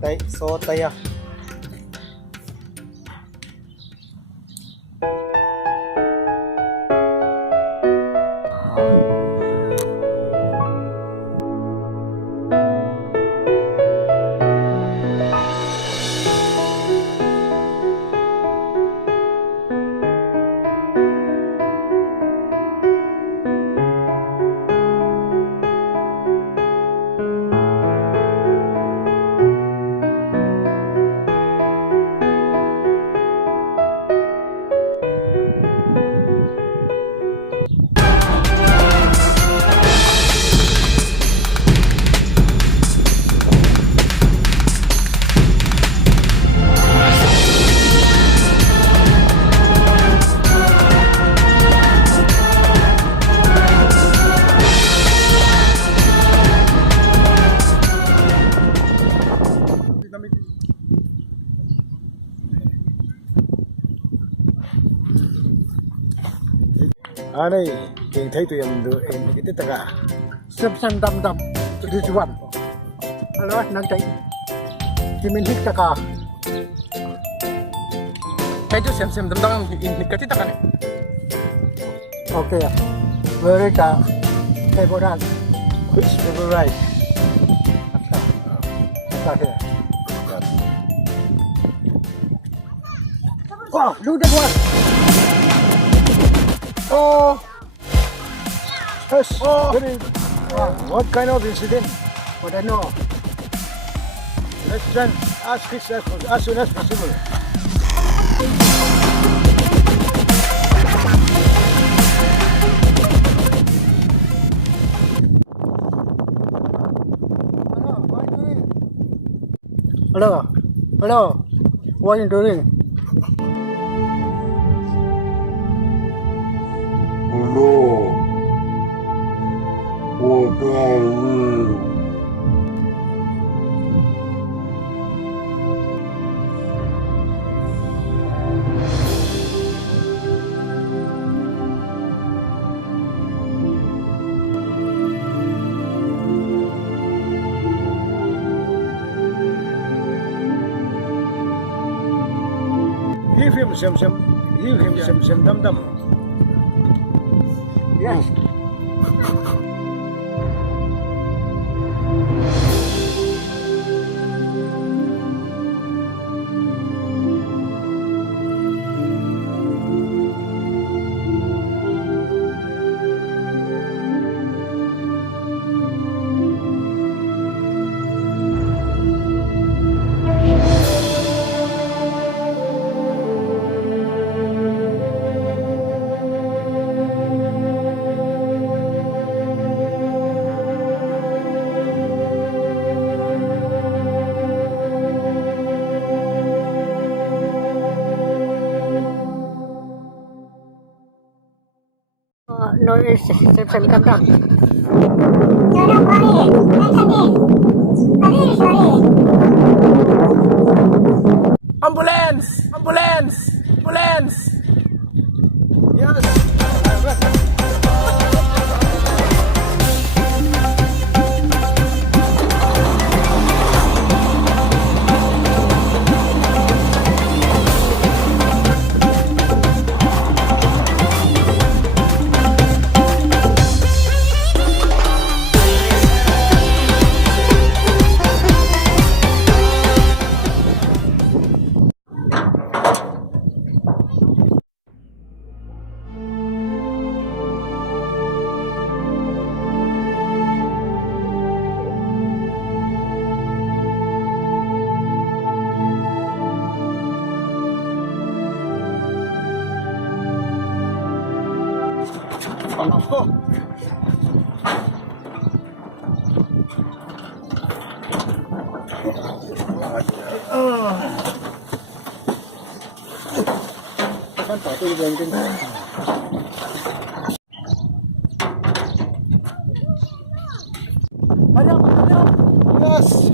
Thei, so thei à. Này, kênh thấy tụi em được em cái taka. Sem dam this one. Hello, nang tay. Hnik taka. Thei tu sem dam inhnik ka taka ne. Okay. Very good. Favorite. Which favorite? Okay. Wow, look that one. Oh, Yes. Oh. Very, what kind of incident? what I know. Let's try and ask this as soon as possible. Hello. Hello. What are you doing? Hello. What are you? Give him some dum. Yes. No, it's sem dam. Ambulance! Ambulance! Ambulance! Yes. Kan tỏ tôi về trên này. Yes.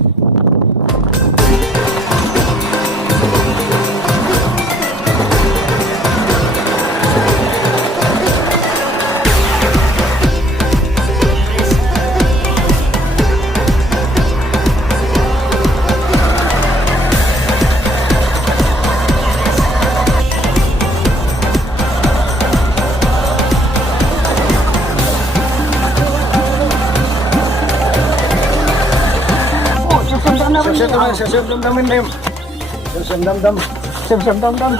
Xem đâm đâm em. Xem đâm đâm. Xem đâm đâm.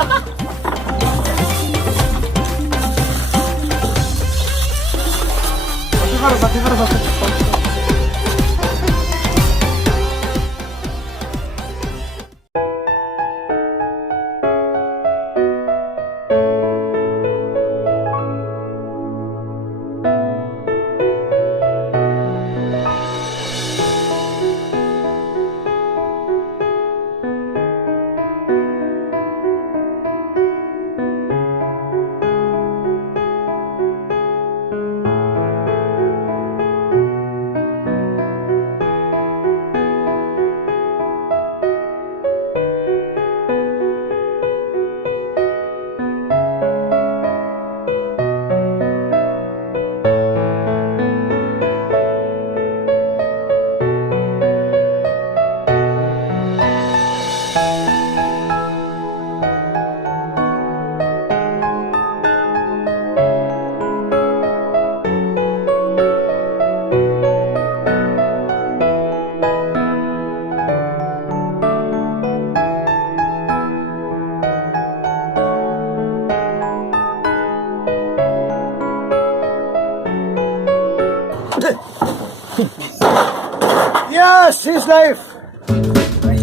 Yes, his life.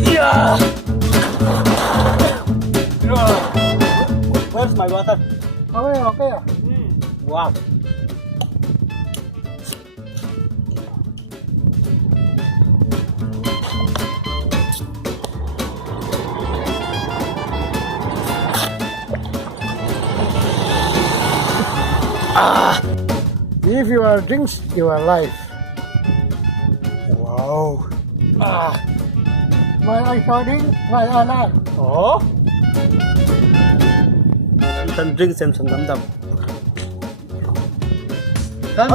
Yeah. Where's my water? Okay. Wow. If you are drinks, you are life. Wow. Ngoài ai cho đến, ngoài ai lại. Oh. Thân drink xem đâm đâm. Thân